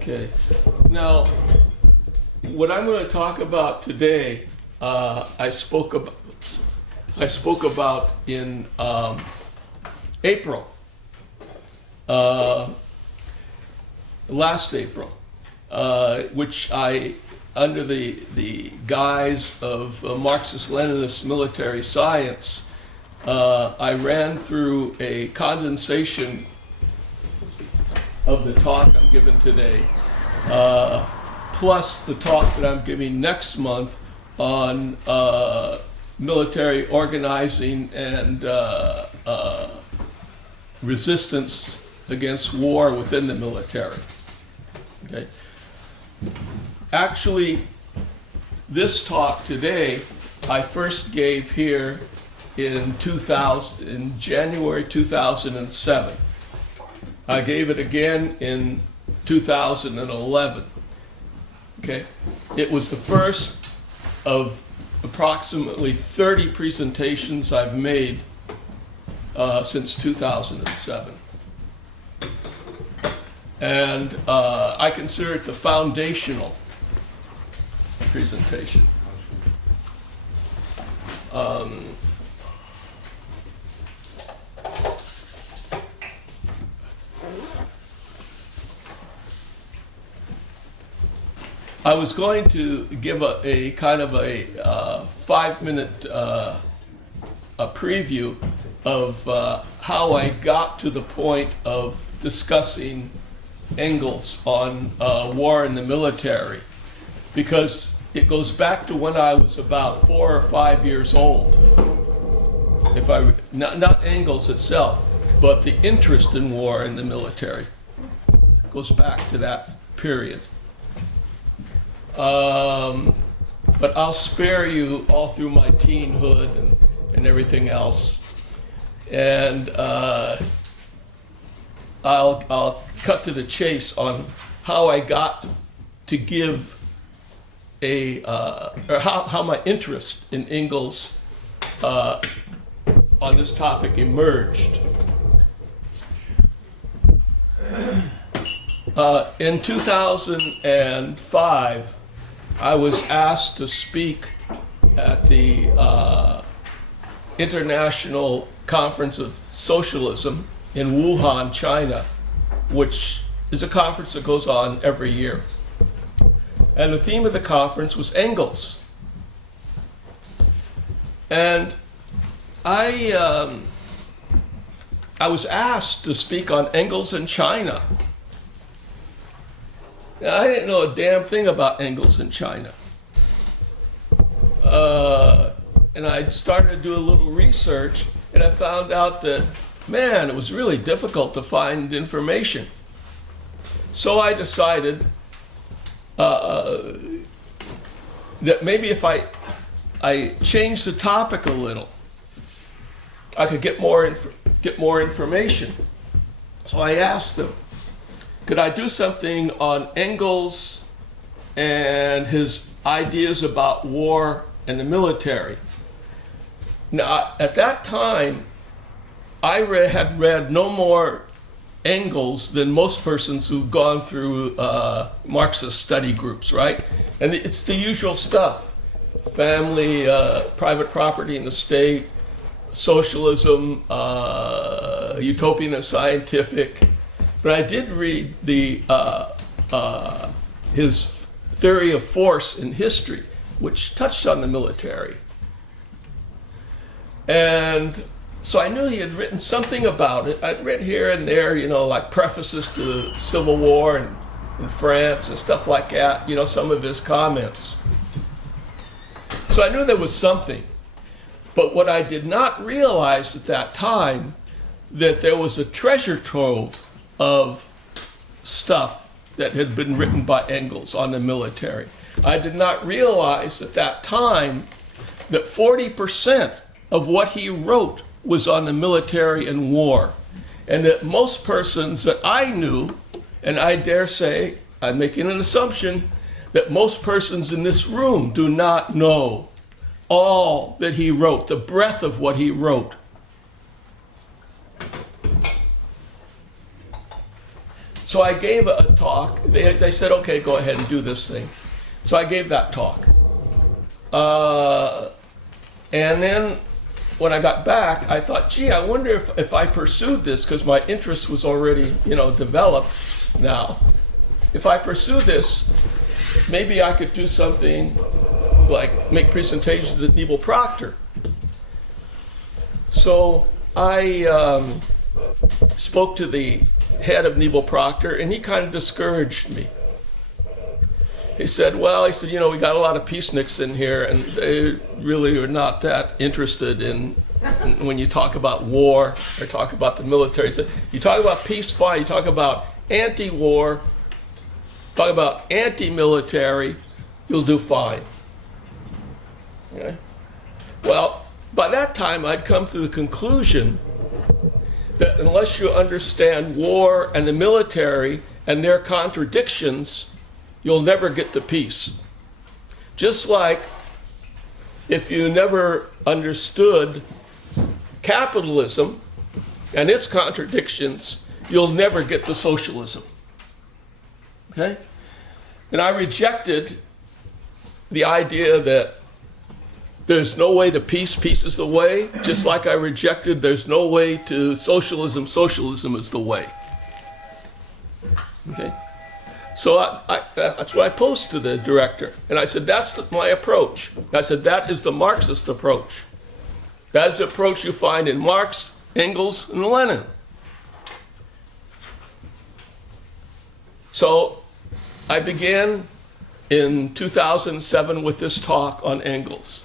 Okay. Now, what I'm going to talk about today, I spoke about in April, last April, which I, under the guise of Marxist-Leninist military science, I ran through a condensation of the talk I'm giving today, plus the talk that I'm giving next month on military organizing and resistance against war within the military. Okay. Actually, this talk today I first gave here in January 2007. I gave it again in 2011. Okay, it was the first of approximately 30 presentations I've made since 2007. And I consider it the foundational presentation. I was going to give a kind of a 5-minute a preview of how I got to the point of discussing Engels on war in the military, because it goes back to when I was about 4 or 5 years old. Not Engels itself, but the interest in war in the military goes back to that period. But I'll spare you all through my teenhood and everything else. And I'll cut to the chase on how I got to give or how my interest in Engels on this topic emerged. In 2005, I was asked to speak at the International Conference of Socialism in Wuhan, China, which is a conference that goes on every year. And the theme of the conference was Engels. And I was asked to speak on Engels in China. Now, I didn't know a damn thing about Engels in China. And I started to do a little research, and I found out that, man, it was really difficult to find information. So I decided that maybe if I changed the topic a little, I could get more information. So I asked them, could I do something on Engels and his ideas about war and the military? Now, at that time, I had read no more Engels than most persons who've gone through Marxist study groups, right? And it's the usual stuff: family, private property in the state, socialism, utopian and scientific. But I did read his theory of force in history, which touched on the military. And so I knew he had written something about it. I'd read here and there, like prefaces to the Civil War in France and stuff like that, some of his comments. So I knew there was something. But what I did not realize at that time, that there was a treasure trove of stuff that had been written by Engels on the military. I did not realize at that time that 40% of what he wrote was on the military and war, and that most persons that I knew, and I dare say, I'm making an assumption, that most persons in this room do not know all that he wrote, the breadth of what he wrote. So I gave a talk. They said, okay, go ahead and do this thing. So I gave that talk. And then when I got back, I thought, gee, I wonder if I pursued this, because my interest was already, developed now. If I pursue this, maybe I could do something like make presentations at Nebel Proctor. So I spoke to the head of Nebel Proctor, and he kind of discouraged me. He said, we got a lot of peaceniks in here, and they really are not that interested in when you talk about war or talk about the military. He said, you talk about peace, fine. You talk about anti-war, talk about anti-military, you'll do fine. Okay? Well, by that time, I'd come to the conclusion that unless you understand war and the military and their contradictions, you'll never get to peace. Just like if you never understood capitalism and its contradictions, you'll never get to socialism. Okay? And I rejected the idea that there's no way to peace, peace is the way, just like I rejected there's no way to socialism, socialism is the way. Okay? So that's what I posed to the director. And I said, that's my approach. I said, that is the Marxist approach. That is the approach you find in Marx, Engels, and Lenin. So I began in 2007 with this talk on Engels.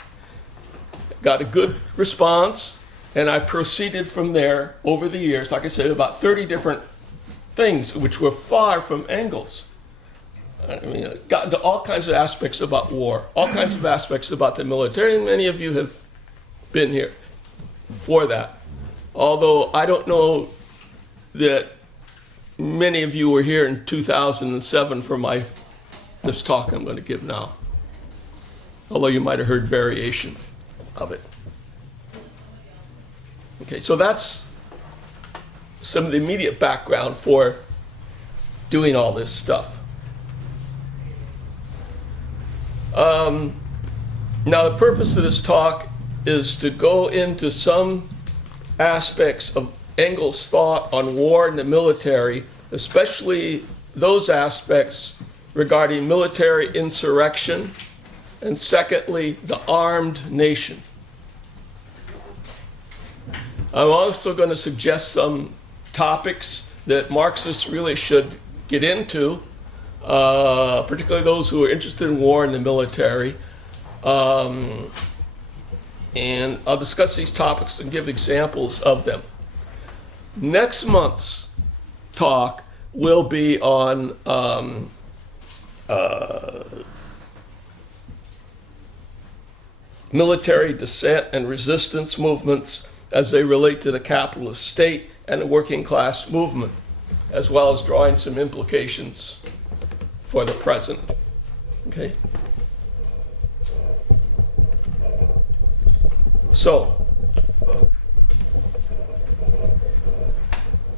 Got a good response, and I proceeded from there over the years, like I said, about 30 different things which were far from Engels. I mean, got into all kinds of aspects about war, all kinds of aspects about the military, and many of you have been here for that. Although I don't know that many of you were here in 2007 for this talk I'm going to give now, although you might have heard variations of it. Okay, so that's some of the immediate background for doing all this stuff. Now, the purpose of this talk is to go into some aspects of Engels' thought on war and the military, especially those aspects regarding military insurrection, and secondly, the armed nation. I'm also going to suggest some topics that Marxists really should get into, particularly those who are interested in war and the military. And I'll discuss these topics and give examples of them. Next month's talk will be on military dissent and resistance movements as they relate to the capitalist state and the working class movement, as well as drawing some implications for the present. Okay? So,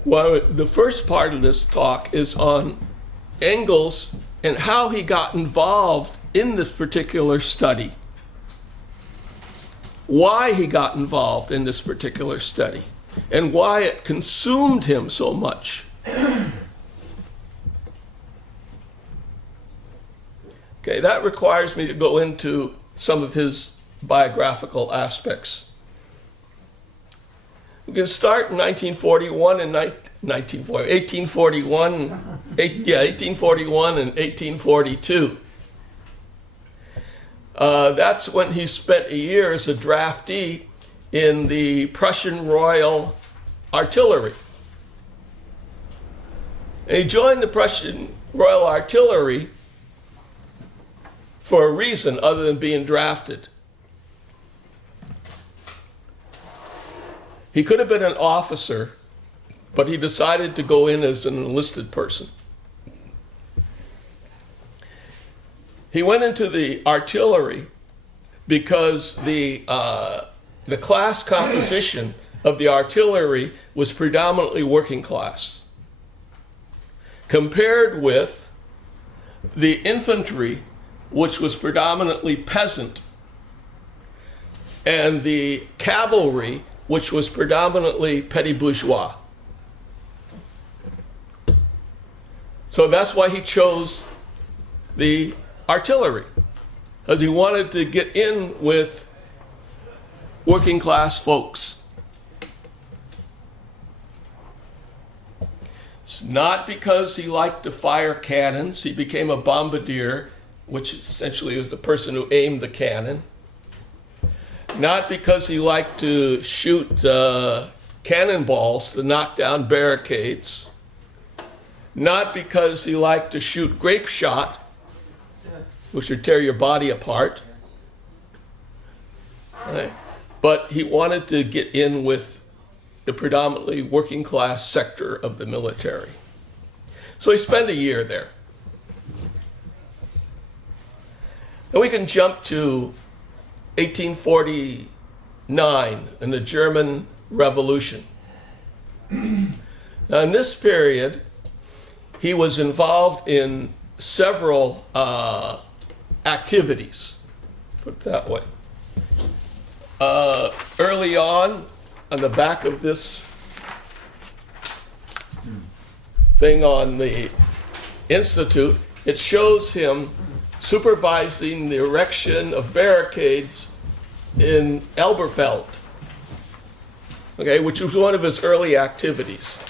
the first part of this talk is on Engels and how he got involved in this particular study. Why he got involved in this particular study, and why it consumed him so much. Okay, that requires me to go into some of his biographical aspects. We can start in 1841 and 1842. That's when he spent a year as a draftee in the Prussian Royal Artillery. And he joined the Prussian Royal Artillery for a reason other than being drafted. He could have been an officer, but he decided to go in as an enlisted person. He went into the artillery because the class composition of the artillery was predominantly working class. compared with the infantry, which was predominantly peasant, and the cavalry, which was predominantly petty bourgeois. So that's why he chose the artillery, because he wanted to get in with working class folks. It's not because he liked to fire cannons. He became a bombardier, which essentially is the person who aimed the cannon. Not because he liked to shoot cannonballs to knock down barricades. Not because he liked to shoot grape shot, which would tear your body apart. Right? But he wanted to get in with the predominantly working class sector of the military. So he spent a year there. And we can jump to 1849 and the German Revolution. Now in this period, he was involved in several activities, put it that way. Early on the back of this thing on the Institute, it shows him supervising the erection of barricades in Elberfeld, okay, which was one of his early activities.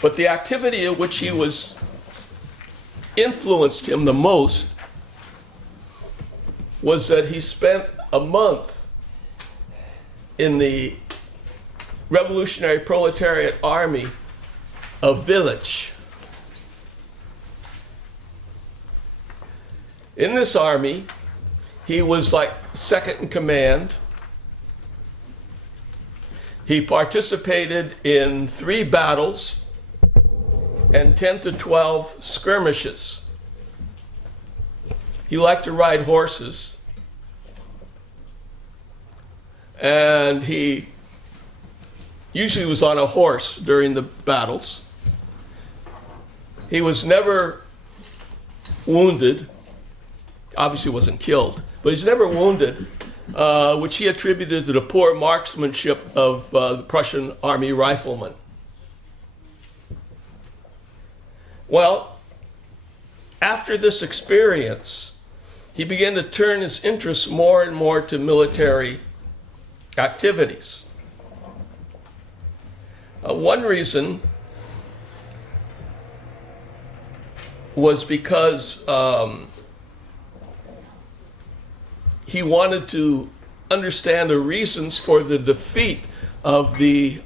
But the activity in which he was influenced him the most was that he spent a month in the Revolutionary Proletariat Army of Village. In this army, he was like second in command. He participated in 3 battles and 10 to 12 skirmishes. He liked to ride horses, and he usually was on a horse during the battles. He was never wounded, obviously wasn't killed, but he's never wounded, which he attributed to the poor marksmanship of the Prussian army riflemen. Well, after this experience, he began to turn his interest more and more to military activities. One reason was because he wanted to understand the reasons for the defeat of the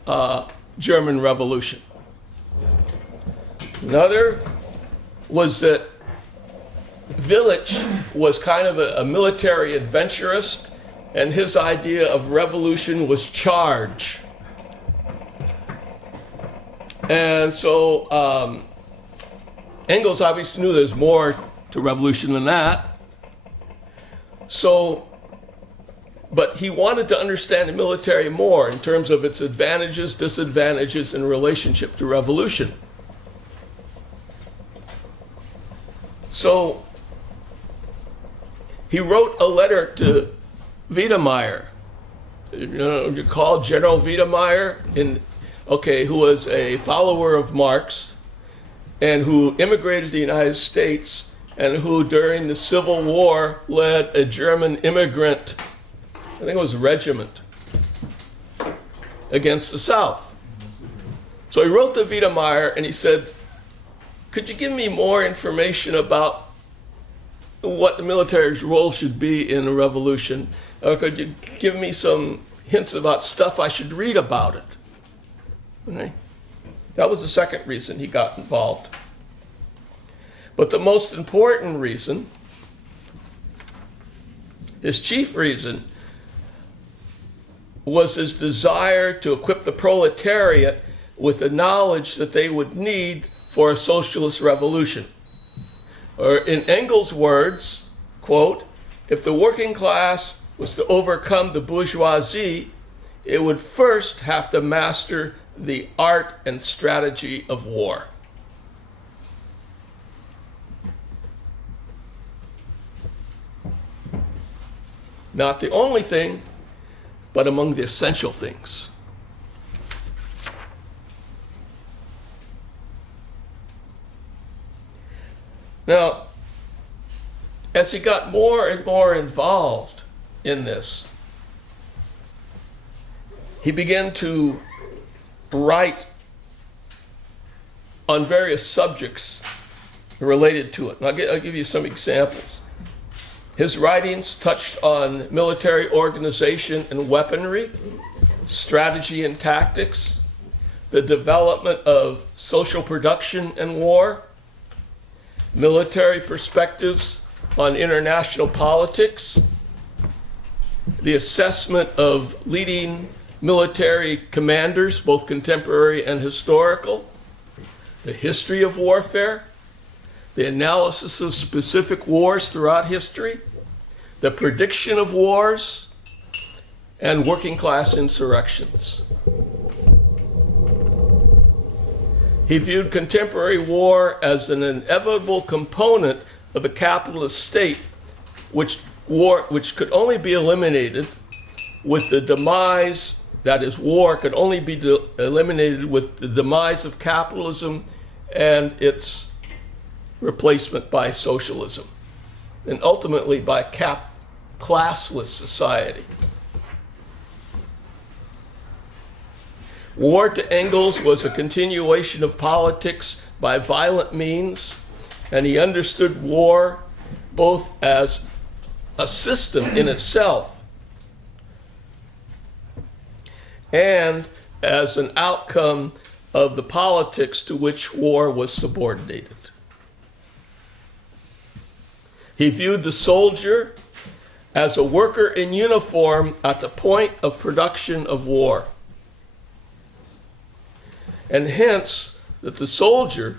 German Revolution. Another was that Village was kind of a military adventurist, and his idea of revolution was charge. And so Engels obviously knew there's more to revolution than that. So, but he wanted to understand the military more in terms of its advantages, disadvantages, in relationship to revolution. So he wrote a letter to Wiedemeyer. You call General Wiedemeyer, who was a follower of Marx and who immigrated to the United States and who during the Civil War led a German immigrant, I think it was a regiment, against the South. So he wrote to Wiedemeyer and he said, could you give me more information about what the military's role should be in a revolution? Or could you give me some hints about stuff I should read about it? Okay. That was the second reason he got involved. But the most important reason, his chief reason, was his desire to equip the proletariat with the knowledge that they would need for a socialist revolution. Or in Engels' words, quote, if the working class was to overcome the bourgeoisie, it would first have to master the art and strategy of war. Not the only thing, but among the essential things. Now, as he got more and more involved in this, he began to write on various subjects related to it. And I'll give you some examples. His writings touched on military organization and weaponry, strategy and tactics, the development of social production and war, military perspectives on international politics, the assessment of leading military commanders, both contemporary and historical, the history of warfare, the analysis of specific wars throughout history, the prediction of wars, and working class insurrections. He viewed contemporary war as an inevitable component of a capitalist state, which could only be eliminated with the demise, that is, war could only be eliminated with the demise of capitalism and its replacement by socialism, and ultimately by classless society. War, to Engels, was a continuation of politics by violent means, and he understood war both as a system in itself and as an outcome of the politics to which war was subordinated. He viewed the soldier as a worker in uniform at the point of production of war. And hence, that the soldier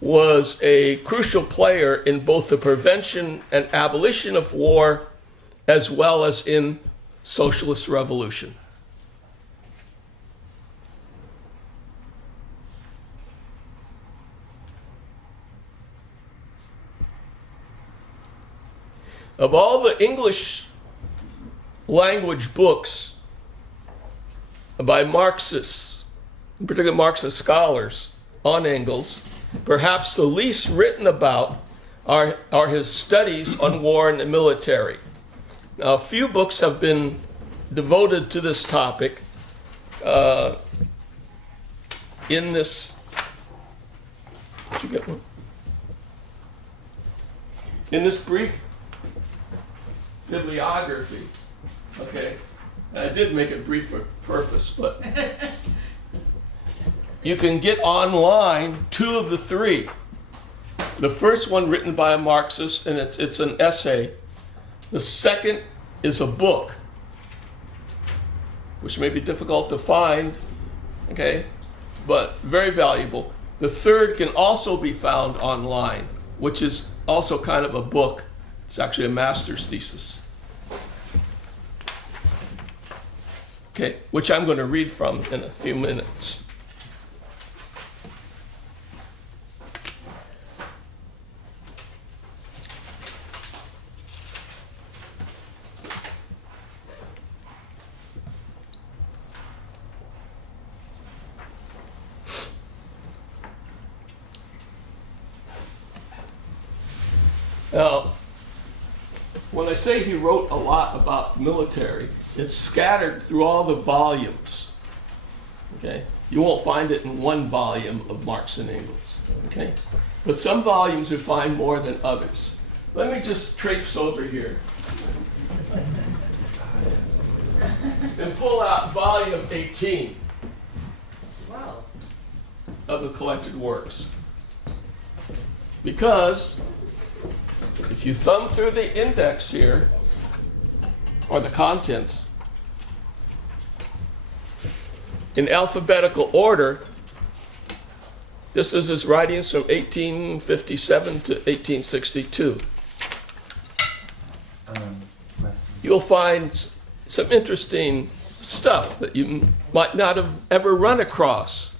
was a crucial player in both the prevention and abolition of war, as well as in socialist revolution. Of all the English language books by Marxists, in particular Marxist scholars, on Engels, perhaps the least written about are his studies on war and the military. Now, a few books have been devoted to this topic in this. Did you get one? In this brief bibliography, okay, and I did make it brief for purpose, but you can get online two of the three. The first one written by a Marxist, and it's an essay. The second is a book, which may be difficult to find, okay, but very valuable. The third can also be found online, which is also kind of a book. It's actually a master's thesis. Okay, which I'm going to read from in a few minutes. Now, when I say he wrote a lot about the military, it's scattered through all the volumes, okay? You won't find it in one volume of Marx and Engels, okay? But some volumes you find more than others. Let me just traipse over here and pull out volume 18 of the collected works. Because if you thumb through the index here, or the contents, in alphabetical order, this is his writings from 1857 to 1862. You'll find some interesting stuff that you might not have ever run across